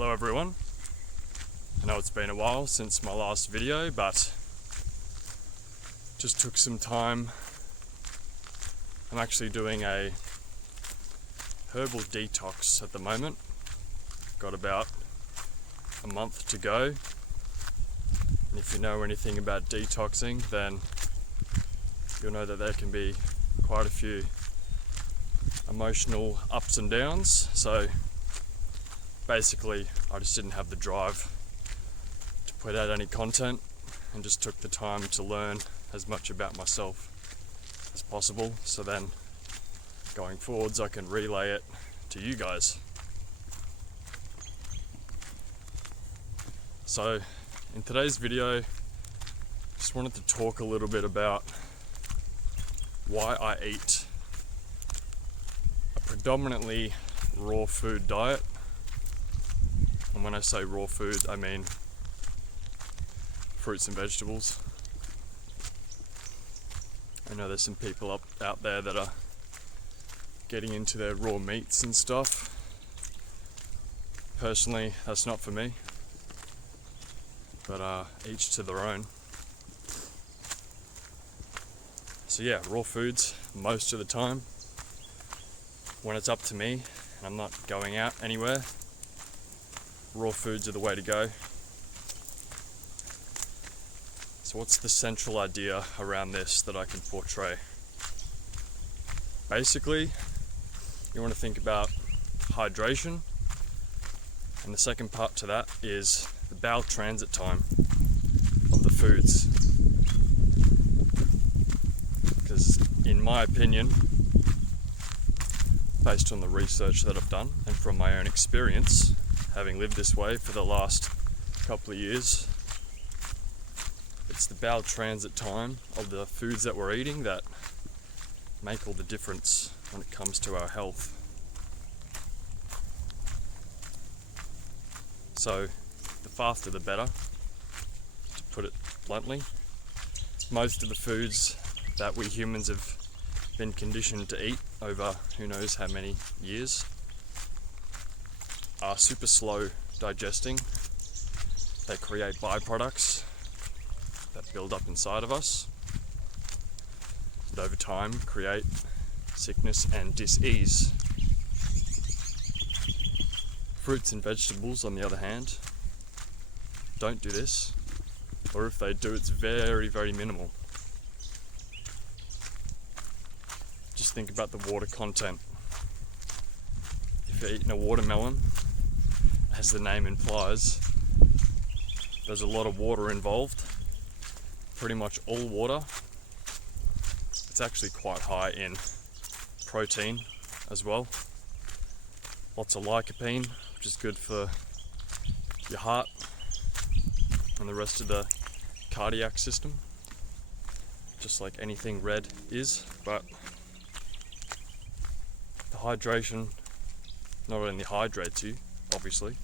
Hello everyone. I know it's been a while since my last video, but just took some time. I'm actually doing a herbal detox at the moment. Got about a month to go. And if you know anything about detoxing, then you'll know that there can be quite a few emotional ups and downs. So basically, I just didn't have the drive to put out any content and just took the time to learn as much about myself as possible, so then going forwards I can relay it to you guys. So in today's video, just wanted to talk a little bit about why I eat a predominantly raw food diet. And when I say raw food, I mean fruits and vegetables. I know there's some people out there that are getting into their raw meats and stuff. Personally, that's not for me, but each to their own. So yeah, raw foods most of the time. When it's up to me and I'm not going out anywhere, raw foods are the way to go. So what's the central idea around this that I can portray? Basically, you want to think about hydration, and the second part to that is the bowel transit time of the foods. Because in my opinion, based on the research that I've done and from my own experience, having lived this way for the last couple of years, it's the bowel transit time of the foods that we're eating that make all the difference when it comes to our health. So the faster the better, to put it bluntly. Most of the foods that we humans have been conditioned to eat over who knows how many years are super slow digesting. They create byproducts that build up inside of us and over time create sickness and dis-ease. Fruits and vegetables, on the other hand, don't do this, or if they do, it's very, very minimal. Just think about the water content. If you're eating a watermelon, as the name implies, there's a lot of water involved, pretty much all water. It's actually quite high in protein as well. Lots of lycopene, which is good for your heart and the rest of the cardiac system, just like anything red is. But the hydration not only hydrates you, obviously,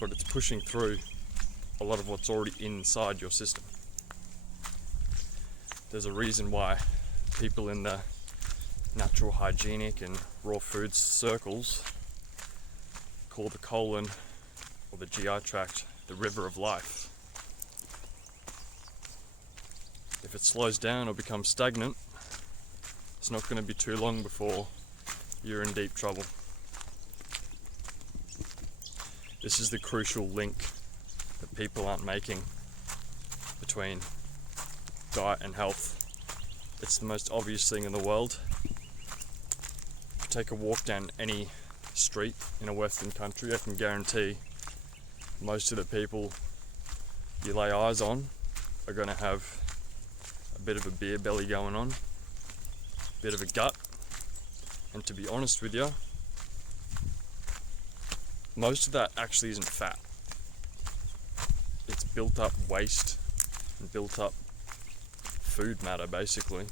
but it's pushing through a lot of what's already inside your system. There's a reason why people in the natural, hygienic and raw foods circles call the colon or the GI tract the river of life. If it slows down or becomes stagnant, it's not going to be too long before you're in deep trouble. This is the crucial link that people aren't making between diet and health. It's the most obvious thing in the world. If you take a walk down any street in a Western country, I can guarantee most of the people you lay eyes on are going to have a bit of a beer belly going on, a bit of a gut, and to be honest with you, most of that actually isn't fat. It's built up waste and built up food matter, basically,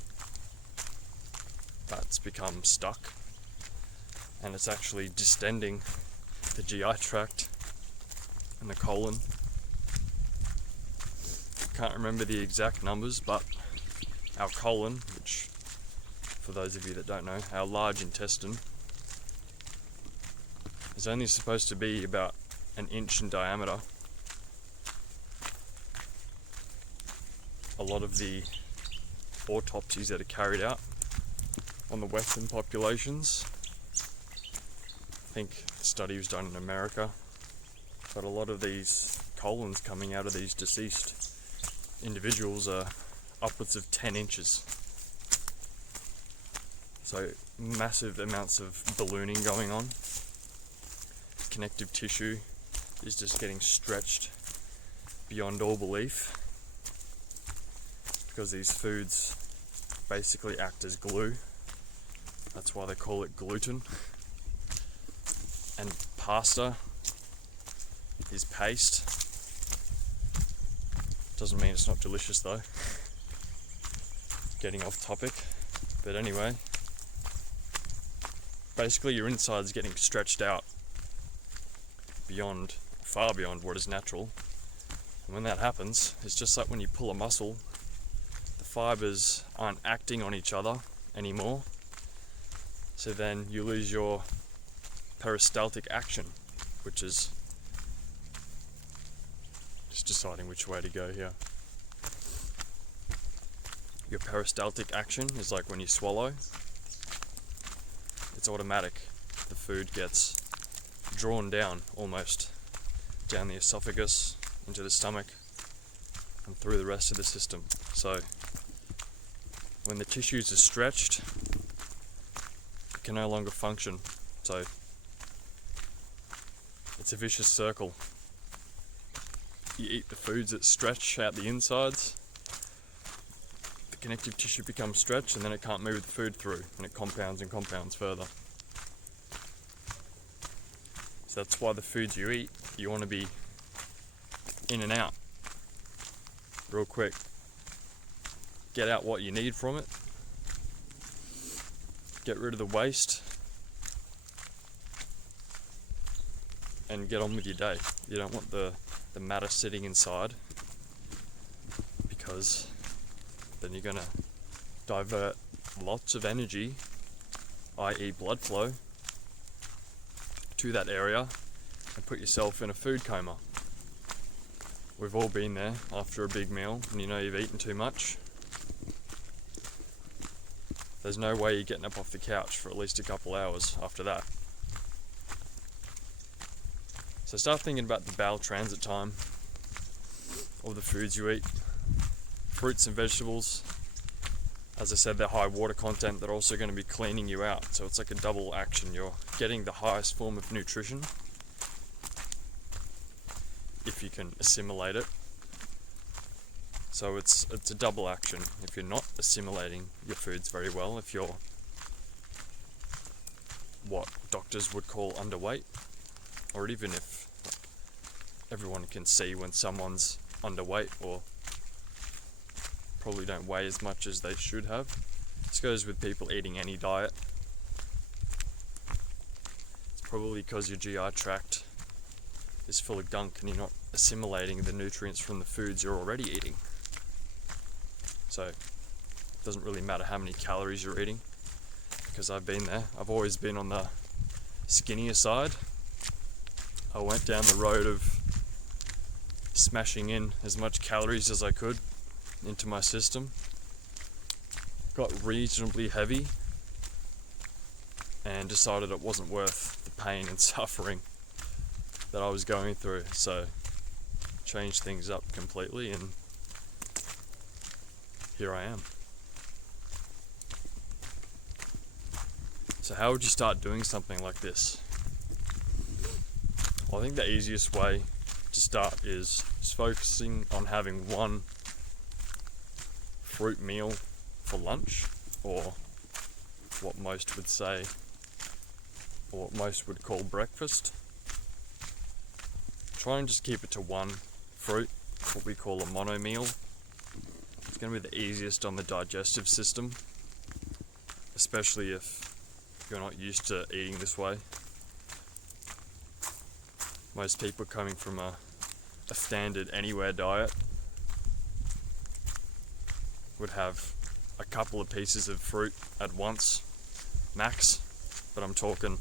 that's become stuck, and it's actually distending the GI tract and the colon. Can't remember the exact numbers, but our colon, which for those of you that don't know, our large intestine, is only supposed to be about an inch in diameter. A lot of the autopsies that are carried out on the Western populations, I think the study was done in America, but a lot of these colons coming out of these deceased individuals are upwards of 10 inches. So massive amounts of ballooning going on. Connective tissue is just getting stretched beyond all belief, because these foods basically act as glue. That's why they call it gluten. And pasta is paste. Doesn't mean it's not delicious though. Getting off topic. But anyway, basically your inside's getting stretched out beyond, far beyond what is natural. And when that happens, it's just like when you pull a muscle, the fibers aren't acting on each other anymore. So then you lose your peristaltic action, which is just deciding which way to go here. Your peristaltic action is like when you swallow. It's automatic. The food gets drawn down almost down the esophagus, into the stomach, and through the rest of the system. So when the tissues are stretched, it can no longer function. So it's a vicious circle. You eat the foods that stretch out the insides, the connective tissue becomes stretched, and then it can't move the food through, and it compounds and compounds further. So that's why the foods you eat, you want to be in and out real quick. Get out what you need from it. Get rid of the waste. And get on with your day. You don't want the matter sitting inside, because then you're going to divert lots of energy, i.e. blood flow, to that area and put yourself in a food coma. We've all been there after a big meal and you know you've eaten too much. There's no way you're getting up off the couch for at least a couple hours after that. So start thinking about the bowel transit time of the foods you eat. Fruits and vegetables, as I said, they're high water content. They're also going to be cleaning you out. So it's like a double action. You're getting the highest form of nutrition if you can assimilate it. So it's a double action. If you're not assimilating your foods very well, if you're what doctors would call underweight, or even if everyone can see when someone's underweight or probably don't weigh as much as they should have. This goes with people eating any diet. It's probably because your GI tract is full of gunk and you're not assimilating the nutrients from the foods you're already eating. So it doesn't really matter how many calories you're eating, because I've been there. I've always been on the skinnier side. I went down the road of smashing in as much calories as I could into my system. Got reasonably heavy and decided it wasn't worth the pain and suffering that I was going through. So changed things up completely, and here I am. So how would you start doing something like this? Well, I think the easiest way to start is just focusing on having one fruit meal for lunch, or what most would say, or what most would call breakfast. Try and just keep it to one fruit, what we call a mono meal. It's going to be the easiest on the digestive system, especially if you're not used to eating this way. Most people coming from a standard anywhere diet would have a couple of pieces of fruit at once, max, but I'm talking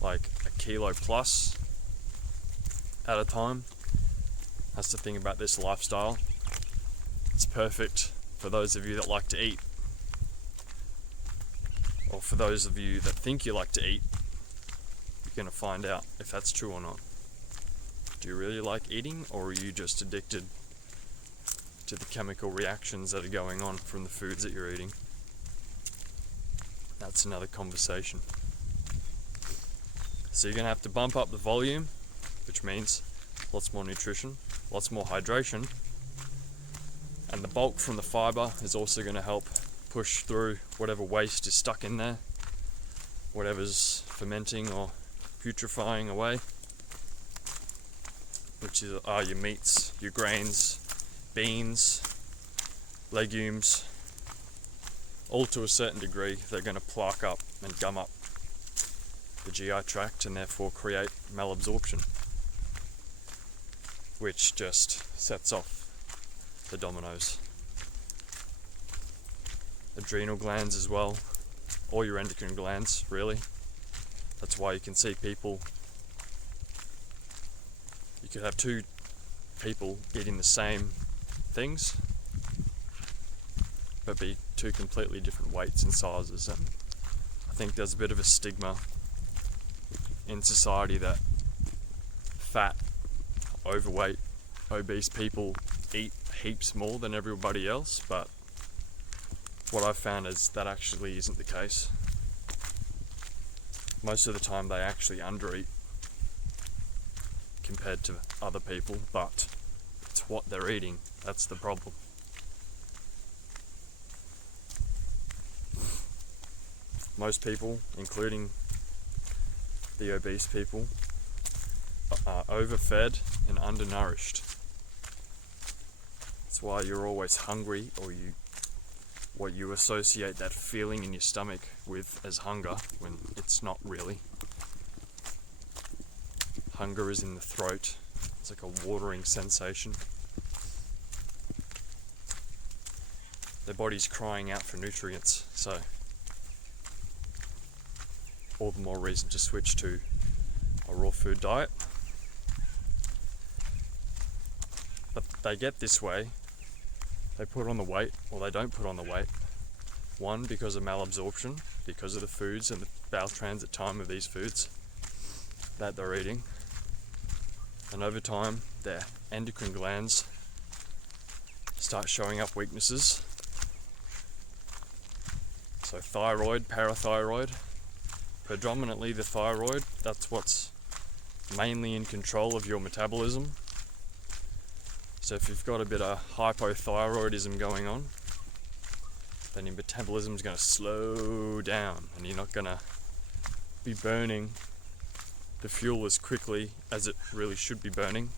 like a kilo plus at a time. That's the thing about this lifestyle. It's perfect for those of you that like to eat, or for those of you that think you like to eat. You're going to find out if that's true or not. Do you really like eating, or are you just addicted to the chemical reactions that are going on from the foods that you're eating? That's another conversation. So you're going to have to bump up the volume, which means lots more nutrition, lots more hydration, and the bulk from the fiber is also going to help push through whatever waste is stuck in there, whatever's fermenting or putrefying away, which are your meats, your grains, beans, legumes. All to a certain degree, they're going to plaque up and gum up the GI tract and therefore create malabsorption, which just sets off the dominoes. Adrenal glands as well, or your endocrine glands, really. That's why you can see people, you could have two people eating the same things, but be two completely different weights and sizes. And I think there's a bit of a stigma in society that fat, overweight, obese people eat heaps more than everybody else, but what I've found is that actually isn't the case. Most of the time they actually undereat compared to other people, but it's what they're eating that's the problem. Most people, including the obese people, are overfed and undernourished. That's why you're always hungry, or what you associate that feeling in your stomach with as hunger, when it's not really. Hunger is in the throat. It's like a watering sensation. Their body's crying out for nutrients, so all the more reason to switch to a raw food diet. But they get this way, they put on the weight, or they don't put on the weight. One, because of malabsorption, because of the foods and the bowel transit time of these foods that they're eating. And over time, their endocrine glands start showing up weaknesses. So thyroid, parathyroid, predominantly the thyroid, that's what's mainly in control of your metabolism. So if you've got a bit of hypothyroidism going on, then your metabolism is going to slow down and you're not going to be burning the fuel as quickly as it really should be burning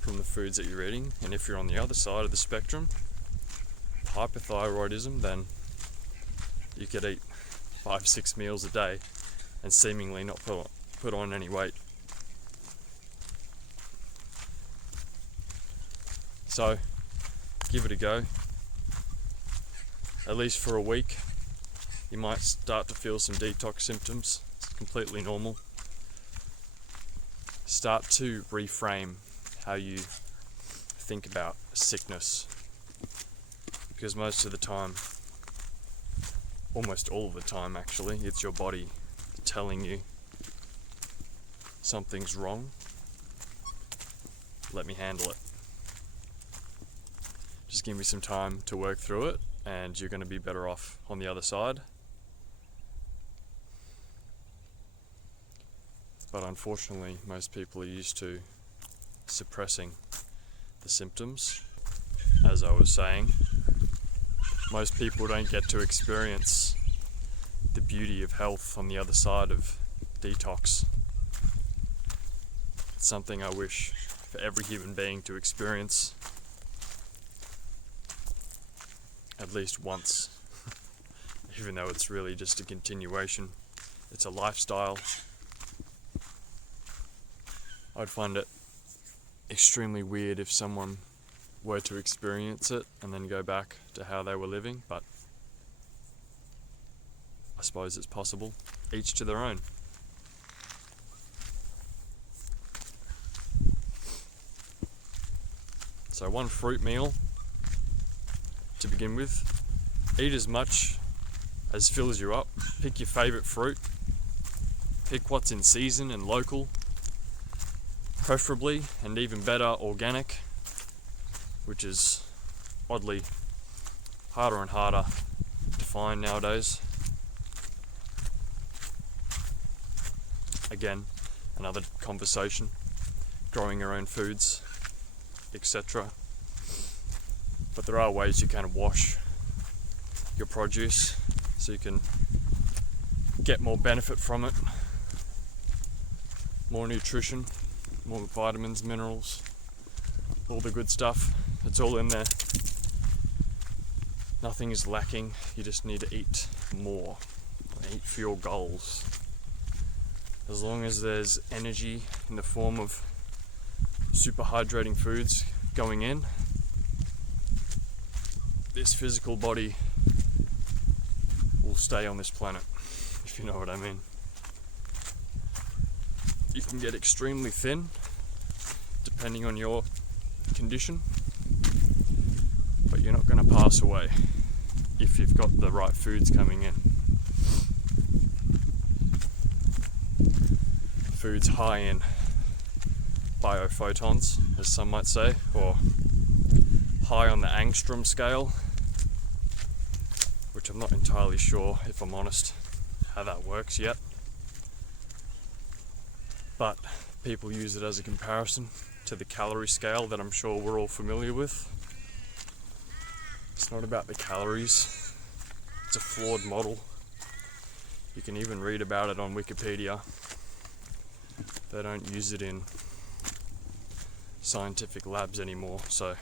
from the foods that you're eating. And if you're on the other side of the spectrum, hypothyroidism, then you could eat 5-6 meals a day and seemingly not put on any weight. So give it a go. At least for a week, you might start to feel some detox symptoms. It's completely normal. Start to reframe how you think about sickness, because most of the time, almost all of the time actually, it's your body telling you something's wrong. Let me handle it. Just give me some time to work through it, and you're going to be better off on the other side. But unfortunately, most people are used to suppressing the symptoms. As I was saying, most people don't get to experience the beauty of health on the other side of detox. It's something I wish for every human being to experience at least once, even though it's really just a continuation. It's a lifestyle. I'd find it extremely weird if someone were to experience it and then go back to how they were living, but I suppose it's possible. Each to their own. So one fruit meal to begin with. Eat as much as fills you up. Pick your favourite fruit. Pick what's in season and local, preferably, and even better, organic, which is oddly harder and harder to find nowadays. Again, another conversation, growing your own foods, etc. But there are ways you can wash your produce so you can get more benefit from it, more nutrition, more vitamins, minerals, all the good stuff. It's all in there. Nothing is lacking. You just need to eat more. Eat for your goals. As long as there's energy in the form of super hydrating foods going in, this physical body will stay on this planet, if you know what I mean. You can get extremely thin depending on your condition, but you're not going to pass away if you've got the right foods coming in. Foods high in biophotons, as some might say, or high on the angstrom scale, which I'm not entirely sure, if I'm honest, how that works yet. But people use it as a comparison to the calorie scale that I'm sure we're all familiar with. It's not about the calories. It's a flawed model. You can even read about it on Wikipedia. They don't use it in scientific labs anymore, so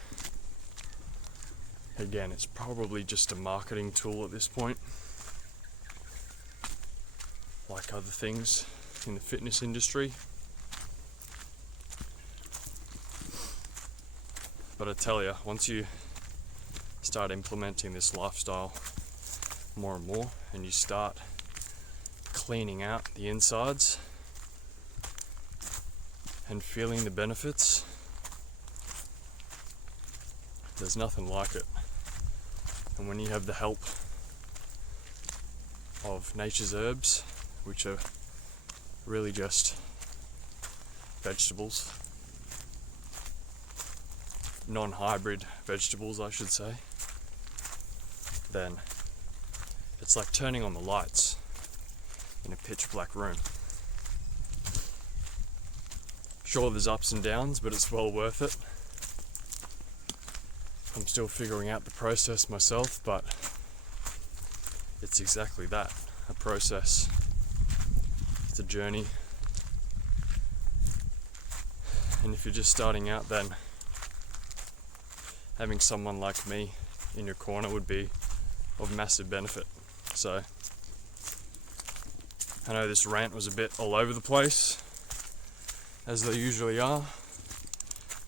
again, it's probably just a marketing tool at this point, like other things in the fitness industry. But I tell you, once you start implementing this lifestyle more and more, and you start cleaning out the insides and feeling the benefits, there's nothing like it. And when you have the help of nature's herbs, which are really just vegetables, non-hybrid vegetables I should say, then it's like turning on the lights in a pitch black room. Sure, there's ups and downs, but it's well worth it. I'm still figuring out the process myself, but it's exactly that, a process. It's a journey. And if you're just starting out, then having someone like me in your corner would be of massive benefit. So I know this rant was a bit all over the place, as they usually are.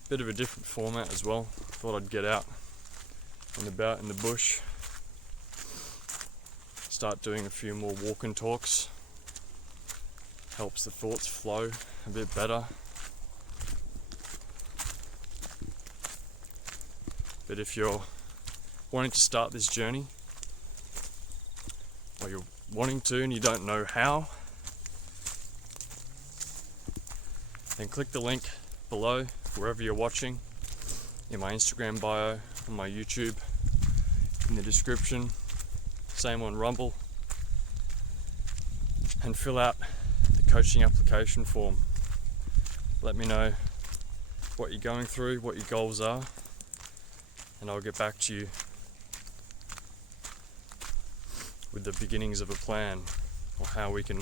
Bit of a different format as well. Thought I'd get out and about in the bush, start doing a few more walk and talks. Helps the thoughts flow a bit better. But if you're wanting to start this journey, or you're wanting to and you don't know how, then click the link below wherever you're watching, in my Instagram bio, on my YouTube, in the description, same on Rumble, and fill out the coaching application form. Let me know what you're going through, what your goals are, and I'll get back to you with the beginnings of a plan, or how we can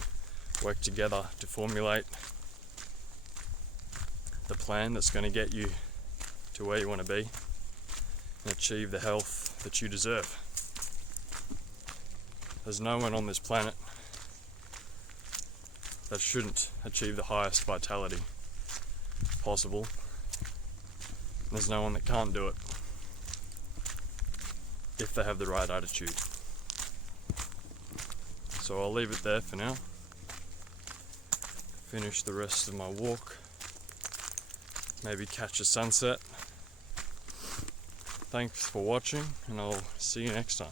work together to formulate the plan that's going to get you to where you want to be and achieve the health that you deserve. There's no one on this planet that shouldn't achieve the highest vitality possible. There's no one that can't do it if they have the right attitude. So I'll leave it there for now. Finish the rest of my walk. Maybe catch a sunset. Thanks for watching, and I'll see you next time.